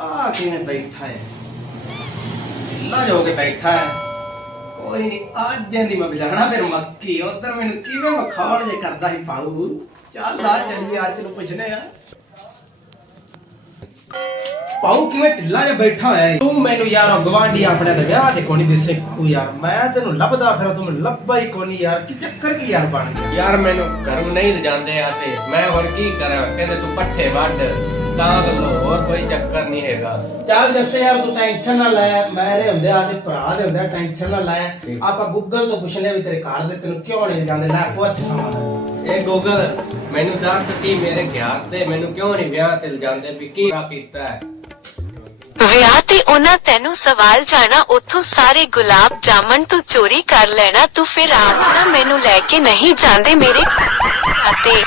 ਆ ਕਿਵੇਂ ਬੈਠਾ ਹੈ? ਢਿੱਲਾ ਜੋ ਕੇ ਬੈਠਾ ਹੈ। ਕੋਈ ਨਹੀਂ ਅੱਜ ਦੀ ਮੈਂ ਬਜਾਣਾ ਫਿਰ ਮੱਕੀ। ਉਧਰ ਮੈਨੂੰ ਕਿਵੇਂ ਮਖੌਲ ਜੇ ਕਰਦਾ ਸੀ ਪਾਉ ਚੱਲ ਆ, ਚੱਲੀਏ, ਅੱਜ ਨੂੰ ਪੁੱਛਨੇ ਆ ਪਾਉ ਕਿਵੇਂ ਢਿੱਲਾ ਜਿਹਾ ਬੈਠਾ ਹੋਇਆ ਹੈ? ਤੂੰ ਮੈਨੂੰ ਯਾਰ ਗਵਾਂਢੀ ਆਪਣੇ ਦੇ ਵਿਆਹ ਦੇ ਕੋਣੀ ਦਿਸੇ ਪਾਉ ਯਾਰ। ਮੈਂ ਤੈਨੂੰ ਲੱਭਦਾ ਫਿਰ, ਤੂੰ ਮੈਨੂੰ ਲੱਭਾ ਹੀ ਕੋਣੀ ਯਾਰ। ਕੀ ਚੱਕਰ, ਕੀ ਯਾਰ ਬਣ ਗਿਆ? ਯਾਰ ਮੈਨੂੰ ਘਰੋਂ ਨਹੀਂ ਜਾਂਦੇ ਆ ਤੇ ਮੈਂ ਹੋਰ ਕੀ ਕਰਾਂ? ਕਹਿੰਦੇ ਤੂੰ ਪੱਠੇ ਵੱਢ, ਤਾਂ ਗੱਲੋ ਹੋਰ ਕੋਈ ਚੱਕਰ ਨਹੀਂ ਹੈਗਾ। ਚੱਲ ਦੱਸੇ ਯਾਰ ਤੂੰ ਟੈਨਸ਼ਨ ਨਾ ਲੈ। ਮੇਰੇ ਹੁੰਦੇ ਆ ਤੇ ਭਰਾ ਦੇ ਹੁੰਦੇ ਟੈਨਸ਼ਨ ਨਾ ਲੈ। ਆਪਾਂ ਗੂਗਲ ਤੋਂ ਪੁੱਛਨੇ ਵੀ ਤੇਰੇ ਘਰ ਦੇ ਤੈਨੂੰ ਕਿਉਂ ਨਹੀਂ ਜਾਂਦੇ? ਲੈ ਪੁੱਛ ਇਹ ਗੂਗਲ ਮੈਨੂੰ ਦੱਸ ਕੀ ਮੇਰੇ ਘਰ ਦੇ ਮੈਨੂੰ ਕਿਉਂ ਨਹੀਂ ਵਿਆਹ ਤੇ ਜਾਂਦੇ ਵੀ ਕੀ ਕੀਤਾ ਹੈ? ਵਿਆਹ ਤੇ ਉਹਨਾਂ ਤੈਨੂੰ ਸਵਾਲ ਜਾਣਾ ਉੱਥੋਂ ਸਾਰੇ ਗੁਲਾਬ ਜਾਮਨ ਤੂੰ ਚੋਰੀ ਕਰ ਲੈਣਾ ਤੂੰ ਫਿਰ ਆਖਣਾ ਮੈਨੂੰ ਲੈ ਕੇ ਨਹੀਂ ਜਾਂਦੇ ਮੇਰੇ ਅਤੇ